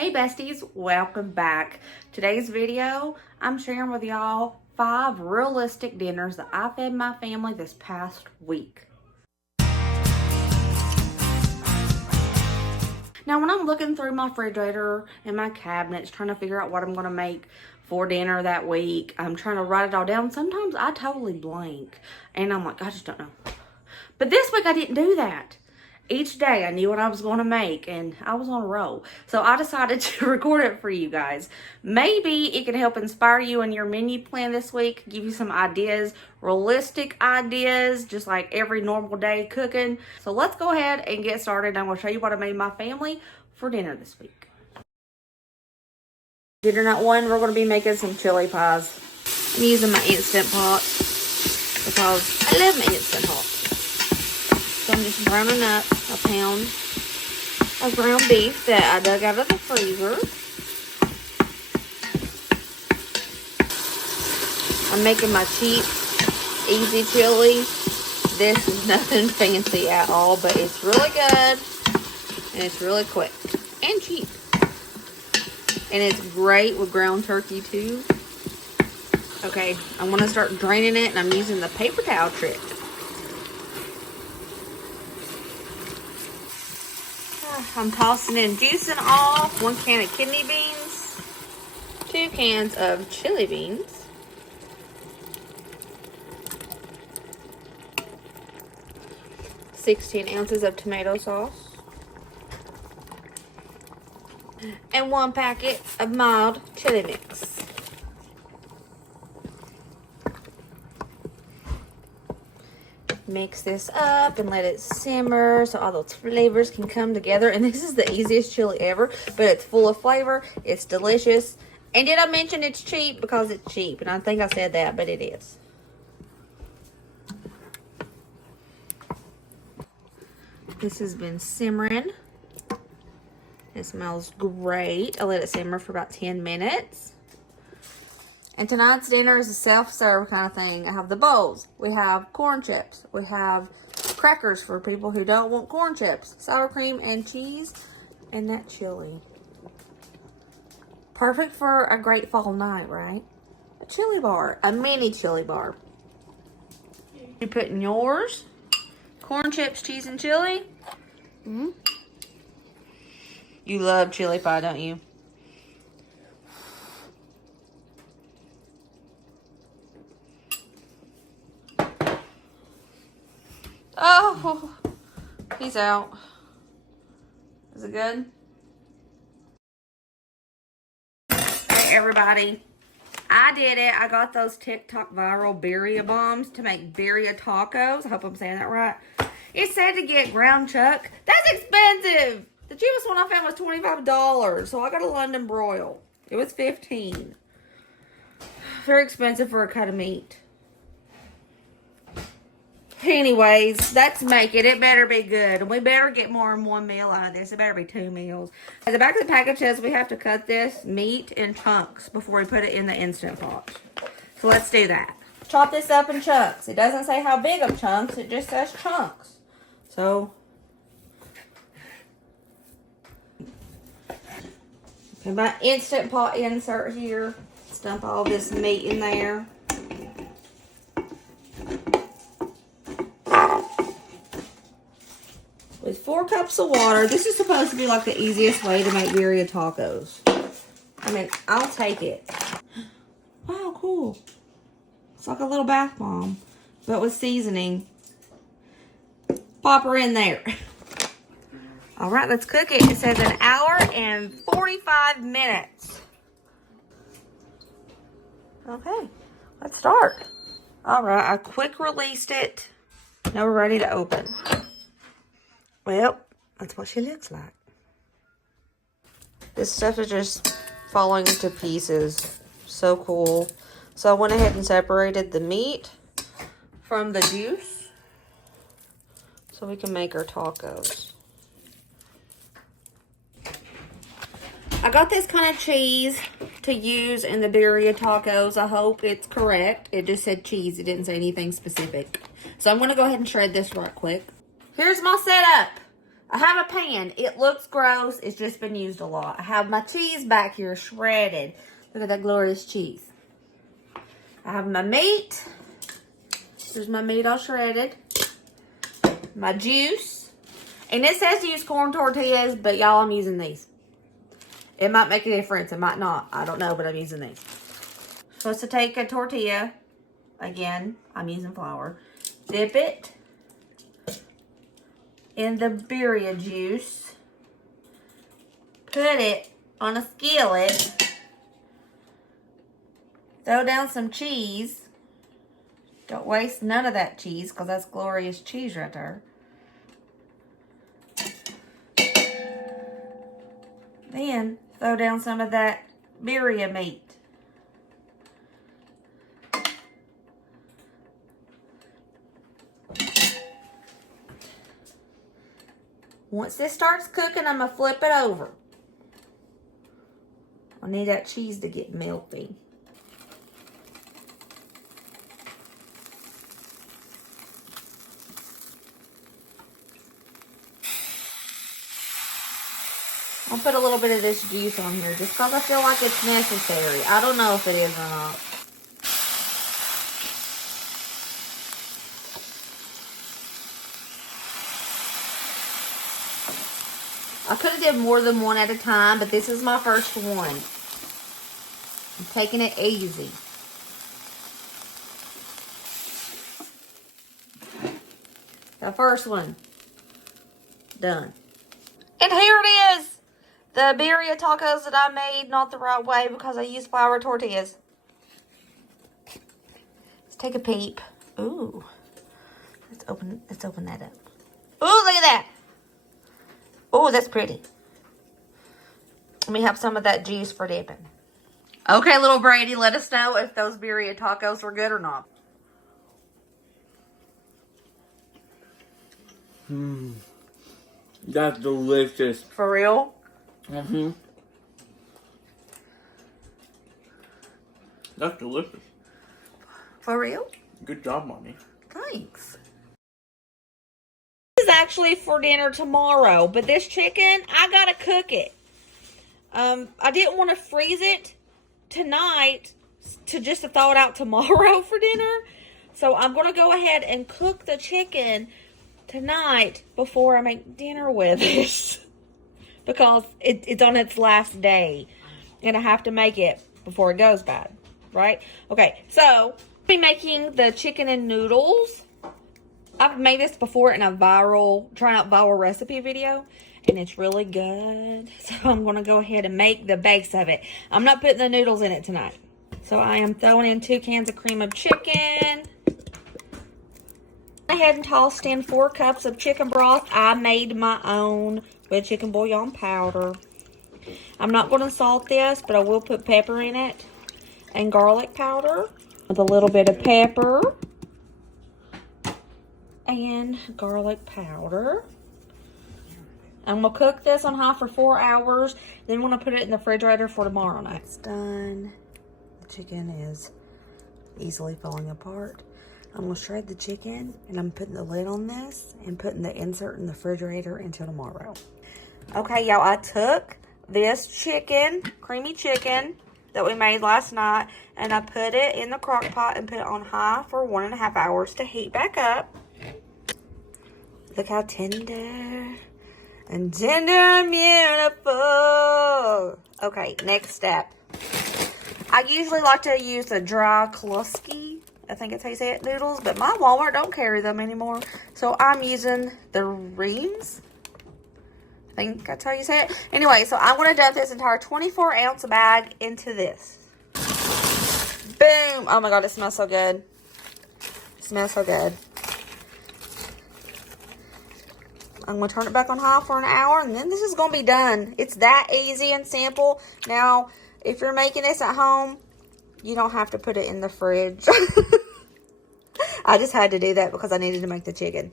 Hey besties, welcome back. Today's video, I'm sharing with y'all 5 realistic dinners that I fed my family this past week. Now when I'm looking through my refrigerator and my cabinets trying to figure out what I'm going to make for dinner that week, I'm trying to write it all down. Sometimes I totally blank and I'm like, I just don't know. But this week I didn't do that. Each day I knew what I was going to make and I was on a roll. So I decided to record it for you guys. Maybe it can help inspire you in your menu plan this week, give you some ideas, realistic ideas, just like every normal day cooking. So let's go ahead and get started. I'm going to show you what I made my family for dinner this week. Dinner night one, we're going to be making some chili pies. I'm using my Instant Pot because I love my Instant Pot. So I'm just browning up a pound of ground beef that I dug out of the freezer. I'm making my cheap, easy chili. This is nothing fancy at all, but it's really good and it's really quick and cheap. And it's great with ground turkey too. Okay, I'm going to start draining it and I'm using the paper towel trick. I'm tossing in juicing off 1 can of kidney beans, 2 cans of chili beans, (16 ounces of tomato sauce, and 1 packet of mild chili mix. Mix this up and let it simmer so all those flavors can come together. And this is the easiest chili ever, but it's full of flavor. It's delicious. And did I mention it's cheap? Because it's cheap. And I think I said that, but it is. This has been simmering. It smells great. I let it simmer for about 10 minutes. And tonight's dinner is a self-serve kind of thing. I have the bowls. We have corn chips. We have crackers for people who don't want corn chips. Sour cream and cheese. And that chili. Perfect for a great fall night, right? A chili bar. A mini chili bar. You put in yours. Corn chips, cheese, and chili. Mm-hmm. You love chili pie, don't you? Oh, he's out. Is it good? Hey, everybody. I did it. I got those TikTok viral birria bombs to make birria tacos. I hope I'm saying that right. It said to get ground chuck. That's expensive. The cheapest one I found was $25. So I got a London broil. It was $15. Very expensive for a cut of meat. Anyways, let's make it. It better be good. And we better get more than 1 meal out of this. It better be 2 meals. At the back of the package says we have to cut this meat in chunks before we put it in the Instant Pot. So let's do that. Chop this up in chunks. It doesn't say how big of chunks. It just says chunks. So, okay, my Instant Pot insert here. Dump all this meat in there. With 4 cups of water. This is supposed to be like the easiest way to make birria tacos. I mean, I'll take it. Wow, cool. It's like a little bath bomb, but with seasoning. Pop her in there. All right, let's cook it. It says 1 hour and 45 minutes. Okay, let's start. All right, I quick released it. Now we're ready to open. Well, that's what she looks like. This stuff is just falling to pieces. So cool. So I went ahead and separated the meat from the juice so we can make our tacos. I got this kind of cheese to use in the birria tacos. I hope it's correct. It just said cheese. It didn't say anything specific. So I'm going to go ahead and shred this right quick. Here's my setup. I have a pan. It looks gross. It's just been used a lot. I have my cheese back here shredded. Look at that glorious cheese. I have my meat. There's my meat all shredded. My juice. And it says to use corn tortillas, but y'all, I'm using these. It might make a difference. It might not. I don't know, but I'm using these. Supposed to take a tortilla. Again, I'm using flour. Dip it in the birria juice. Put it on a skillet. Throw down some cheese. Don't waste none of that cheese because that's glorious cheese right there. Then throw down some of that birria meat. Once this starts cooking, I'm going to flip it over. I need that cheese to get melty. I'll put a little bit of this juice on here just because I feel like it's necessary. I don't know if it is or not. I could have did more than one at a time, but this is my first one. I'm taking it easy. The first one. Done. And here it is. The birria tacos that I made not the right way because I used flour tortillas. Let's take a peep. Ooh. Let's open that up. Ooh, look at that. Ooh, that's pretty. Let me have some of that juice for dipping. Okay, little Brady, let us know if those birria tacos were good or not. That's delicious. For real? Mm-hmm. That's delicious. For real? Good job, Mommy. Thanks. This is actually for dinner tomorrow, but this chicken, I gotta cook it. I didn't want to freeze it tonight to just to thaw it out tomorrow for dinner. So I'm gonna go ahead and cook the chicken tonight before I make dinner with it. Because it's on its last day. And I have to make it before it goes bad. Right? Okay, so I'll be making the chicken and noodles. I've made this before in a trying out viral recipe video. And it's really good. So I'm going to go ahead and make the base of it. I'm not putting the noodles in it tonight. So I am throwing in 2 cans of cream of chicken. I went ahead and tossed in 4 cups of chicken broth. I made my own with chicken bouillon powder. I'm not going to salt this, but I will put pepper in it. And garlic powder. With a little bit of pepper. And garlic powder. I'm going to cook this on high for 4 hours. Then I'm going to put it in the refrigerator for tomorrow night. It's done. The chicken is easily falling apart. I'm going to shred the chicken. And I'm putting the lid on this. And putting the insert in the refrigerator until tomorrow. Okay, y'all. I took this chicken, creamy chicken, that we made last night. And I put it in the crock pot and put it on high for 1.5 hours to heat back up. Look how tender. And tender and beautiful. Okay, next step. I usually like to use a dry Kluski. I think it's how you say it, noodles. But my Walmart don't carry them anymore. So I'm using the Reams. I think that's how you say it. Anyway, so I'm going to dump this entire 24-ounce bag into this. Boom. Oh my God, it smells so good. It smells so good. I'm going to turn it back on high for an hour, and then this is going to be done. It's that easy and simple. Now, if you're making this at home, you don't have to put it in the fridge. I just had to do that because I needed to make the chicken.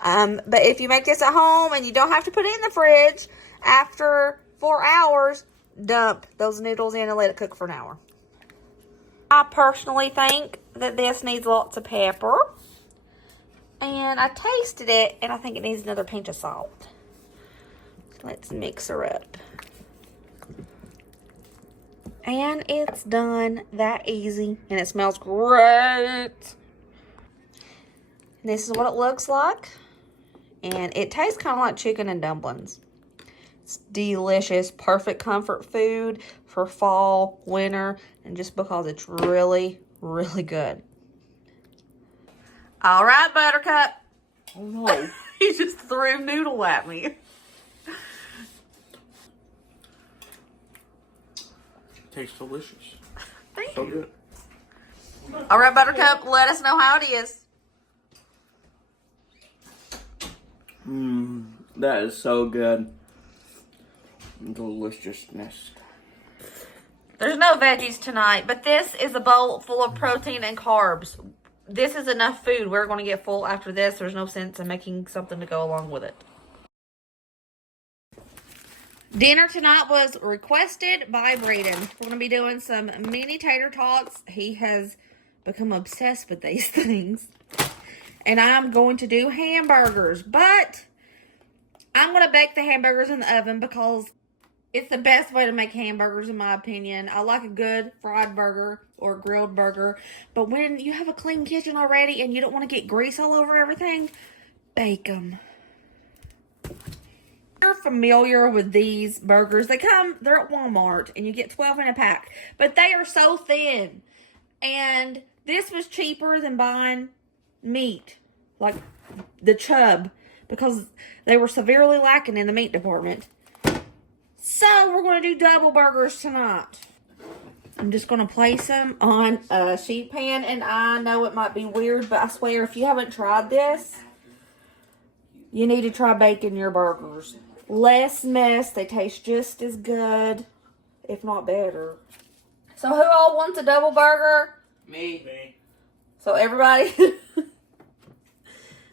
But if you make this at home and you don't have to put it in the fridge, after 4 hours, dump those noodles in and let it cook for an hour. I personally think that this needs lots of pepper. And I tasted it, and I think it needs another pinch of salt. Let's mix her up. And it's done. That easy. And it smells great. This is what it looks like. And it tastes kind of like chicken and dumplings. It's delicious. Perfect comfort food for fall, winter, and just because it's really, really good. All right, Buttercup. Oh no. He just threw noodle at me. Tastes delicious. Thank So you. good. All right, Buttercup, let us know how it is. That is so good. Deliciousness. There's no veggies tonight, but this is a bowl full of protein and carbs. This is enough food. We're going to get full after this. There's no sense in making something to go along with it. Dinner tonight was requested by Braden. We're going to be doing some mini tater tots. He has become obsessed with these things. And I'm going to do hamburgers. But I'm going to bake the hamburgers in the oven because it's the best way to make hamburgers, in my opinion. I like a good fried burger or grilled burger. But when you have a clean kitchen already and you don't want to get grease all over everything, bake them. You're familiar with these burgers. They're at Walmart and you get 12 in a pack. But they are so thin. And this was cheaper than buying meat. Like the chub. Because they were severely lacking in the meat department. So we're going to do double burgers tonight. I'm just going to place them on a sheet pan. And I know it might be weird, but I swear if you haven't tried this, you need to try baking your burgers. Less mess. They taste just as good, if not better. So who all wants a double burger? Me. So everybody.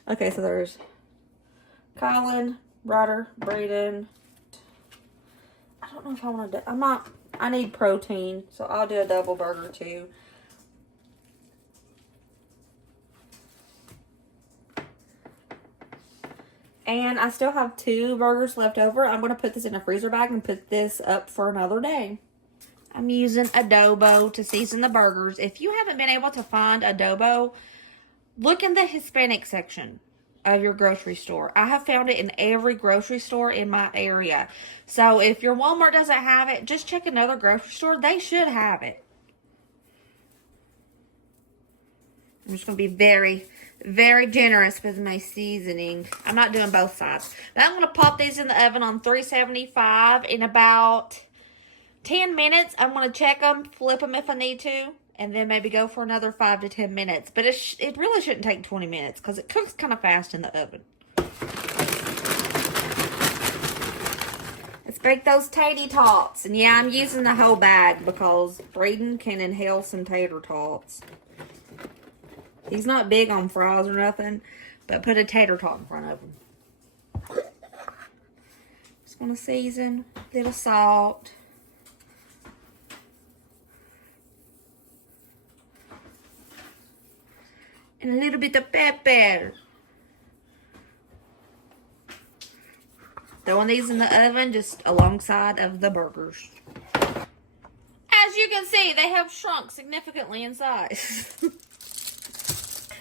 Okay, so there's Colin, Ryder, Braden. I don't know if I want to do, I need protein, so I'll do a double burger too. And I still have 2 burgers left over. I'm going to put this in a freezer bag and put this up for another day. I'm using adobo to season the burgers. If you haven't been able to find adobo, look in the Hispanic section of your grocery store. I have found it in every grocery store in my area. So if your Walmart doesn't have it, just check another grocery store. They should have it. I'm just going to be very, very generous with my seasoning. I'm not doing both sides. But I'm going to pop these in the oven on 375 in about 10 minutes. I'm going to check them, flip them if I need to, and then maybe go for another 5 to 10 minutes. But it really shouldn't take 20 minutes because it cooks kind of fast in the oven. Let's bake those tater tots. And yeah, I'm using the whole bag because Braden can inhale some tater tots. He's not big on fries or nothing, but put a tater tot in front of him. Just going to season, a little salt. And a little bit of pepper. Throwing these in the oven just alongside of the burgers. As you can see, they have shrunk significantly in size.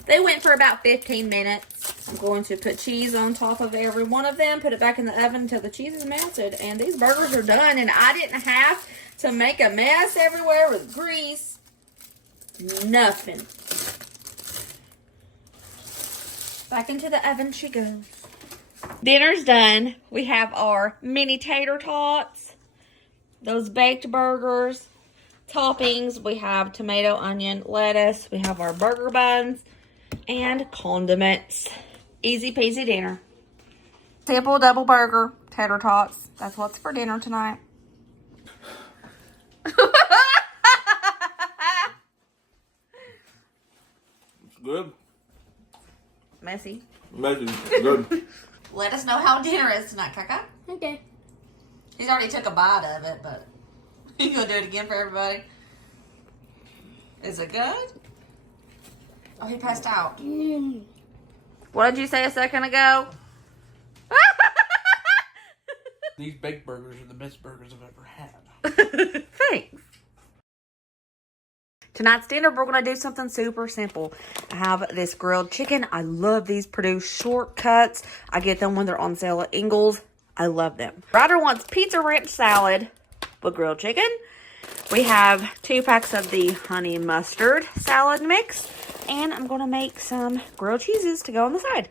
They went for about 15 minutes. I'm going to put cheese on top of every one of them, put it back in the oven until the cheese is melted, and these burgers are done. And I didn't have to make a mess everywhere with grease. Nothing. Back into the oven she goes. Dinner's done. We have our mini tater tots, those baked burgers, toppings. We have tomato, onion, lettuce. We have our burger buns and condiments. Easy peasy dinner. Simple double burger, tater tots. That's what's for dinner tonight. It's good. Messy. Messy. Good. Let us know how dinner is tonight, Kaka. Okay. He's already took a bite of it, but you gonna do it again for everybody? Is it good? Oh, he passed out. What did you say a second ago? These baked burgers are the best burgers I've ever had. Thanks. Tonight's dinner, we're going to do something super simple. I have this grilled chicken. I love these Purdue shortcuts. I get them when they're on sale at Ingles. I love them. Ryder wants pizza ranch salad with grilled chicken. We have 2 packs of the honey mustard salad mix. And I'm going to make some grilled cheeses to go on the side.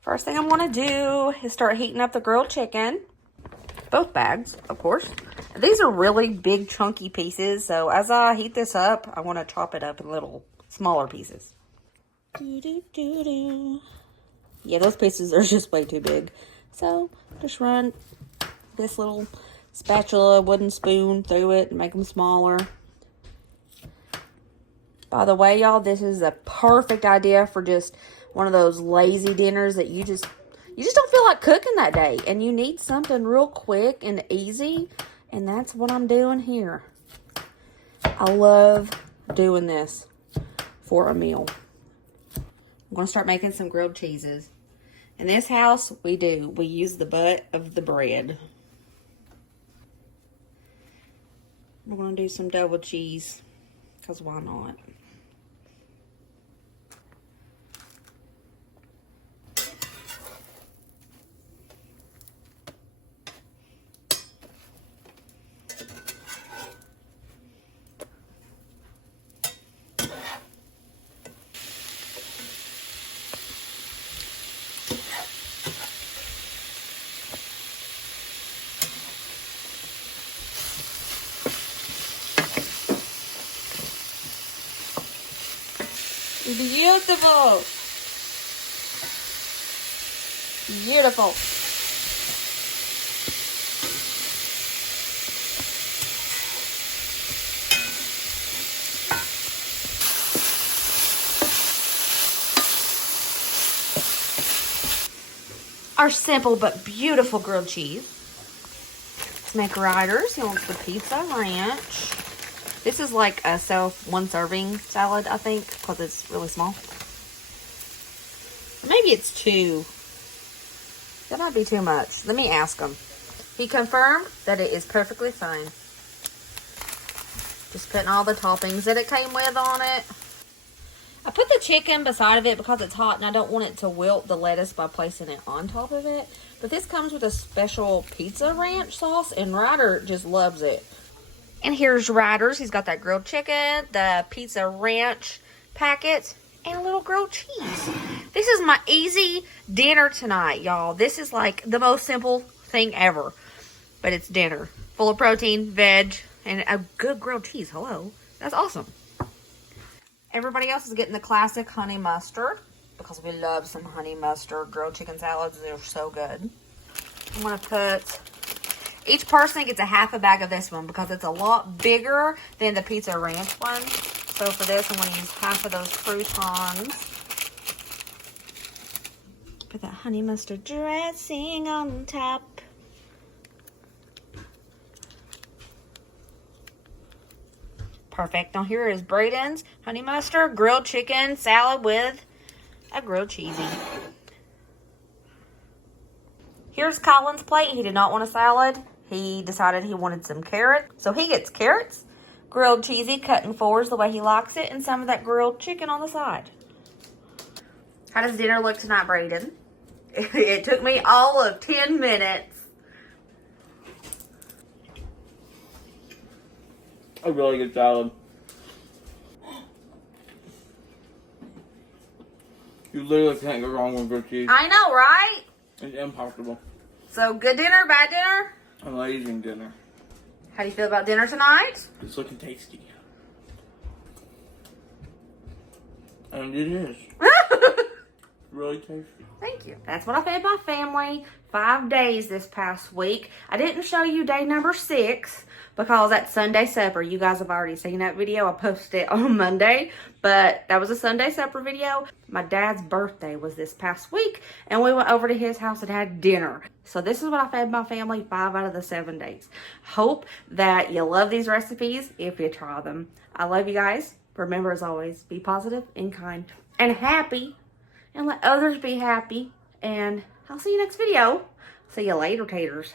First thing I'm going to do is start heating up the grilled chicken. Both bags, of course. These are really big, chunky pieces. So as I heat this up, I want to chop it up in little, smaller pieces. Yeah, those pieces are just way too big. So just run this little spatula, wooden spoon through it and make them smaller. By the way, y'all, this is a perfect idea for just one of those lazy dinners that you just don't feel like cooking that day. And you need something real quick and easy. And that's what I'm doing here. I love doing this for a meal. I'm going to start making some grilled cheeses. In this house, we use the butt of the bread. We're going to do some double cheese, because why not? Beautiful. Beautiful. Our simple but beautiful grilled cheese. Let's make Ryder's. He wants the pizza ranch. This is like a one serving salad, I think, because it's really small. Maybe it's 2. That might be too much. Let me ask him. He confirmed that it is perfectly fine. Just putting all the toppings that it came with on it. I put the chicken beside of it because it's hot and I don't want it to wilt the lettuce by placing it on top of it. But this comes with a special pizza ranch sauce and Ryder just loves it. And here's Ryder's. He's got that grilled chicken, the pizza ranch packet, and a little grilled cheese. This is my easy dinner tonight, y'all. This is like the most simple thing ever. But it's dinner. Full of protein, veg, and a good grilled cheese. Hello. That's awesome. Everybody else is getting the classic honey mustard because we love some honey mustard grilled chicken salads. They're so good. I'm going to put... Each person gets a half a bag of this one because it's a lot bigger than the pizza ranch one. So for this, I'm going to use half of those croutons. Put that honey mustard dressing on top. Perfect. Now here is Braden's honey mustard grilled chicken salad with a grilled cheesy. Here's Colin's plate. He did not want a salad. He decided he wanted some carrots. So he gets carrots, grilled cheesy, cut in 4s the way he likes it, and some of that grilled chicken on the side. How does dinner look tonight, Braden? It took me all of 10 minutes. A really good salad. You literally can't go wrong with grilled cheese. I know, right? It's impossible. So good dinner, bad dinner? Amazing dinner. How do you feel about dinner tonight? It's looking tasty. And it is. Really tasty. Thank you. That's what I fed my family 5 days this past week. I didn't show you day number 6 because that's Sunday supper. You guys have already seen that video. I posted it on Monday, but that was a Sunday supper video. My dad's birthday was this past week, and we went over to his house and had dinner. So this is what I fed my family 5 out of the 7 days. Hope that you love these recipes if you try them. I love you guys. Remember, as always, be positive and kind and happy, and let others be happy. And I'll see you next video. See you later, taters.